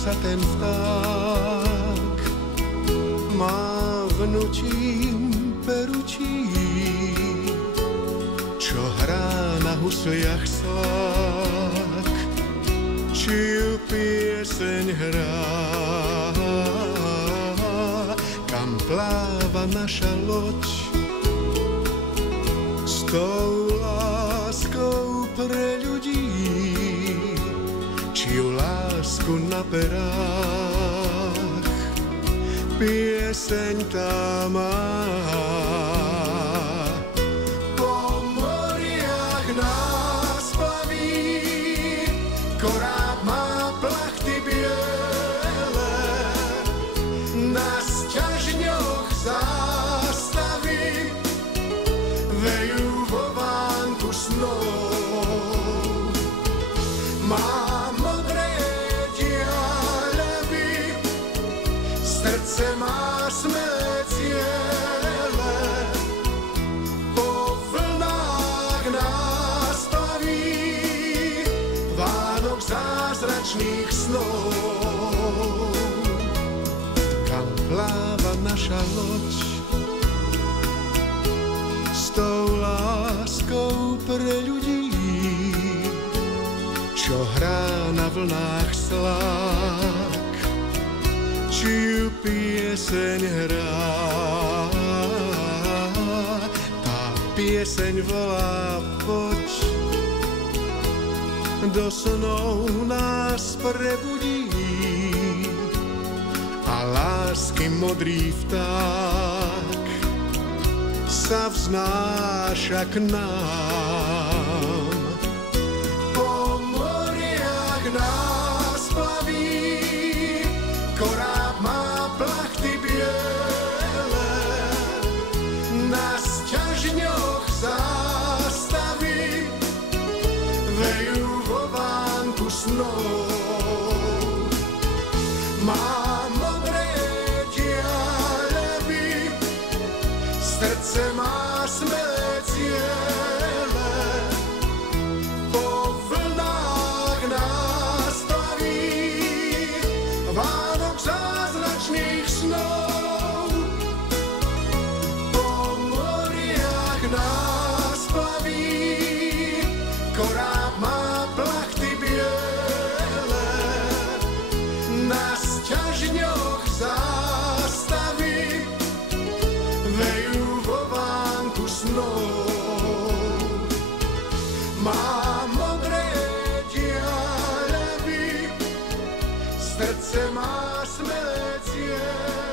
sa ten vták, má vnúčím peručí, čo hrá na husliach slák, či ju pieseň hrá, kam pláva naša loď, s tou láskou pre ľudí, čiu lásku na perách pieseň tá má. Po moriach nás plaví, koráb má plachty biele, na sťažňoch zástavy vejú vo vánku snov. Má modré diaľavy, srdce má smelé ciele, po vlnách nás plaví Vánok zázračných snov. Kam pláva naša loď, s tou láskou pre ľudí, čo hrá na vlnách slák, či ju pieseň hrá. Tá pieseň volá, poď, do snov nás prebudí a lásky modrý vták sa vznáša k nám. Po moriach nás plaví, koráb má plachty biele, na sťažňoch zástavy vejú vo vánku snov. Má modré diaľavy, srdce má smelé ciele, po vlnách nás plaví Vánok zázračných snov. Po moriach nás plaví, koráb má plachty biele, na sťažňoch zástavy vejú vo vánku snov. Má modré diaľavy, srdce má smelé ciele,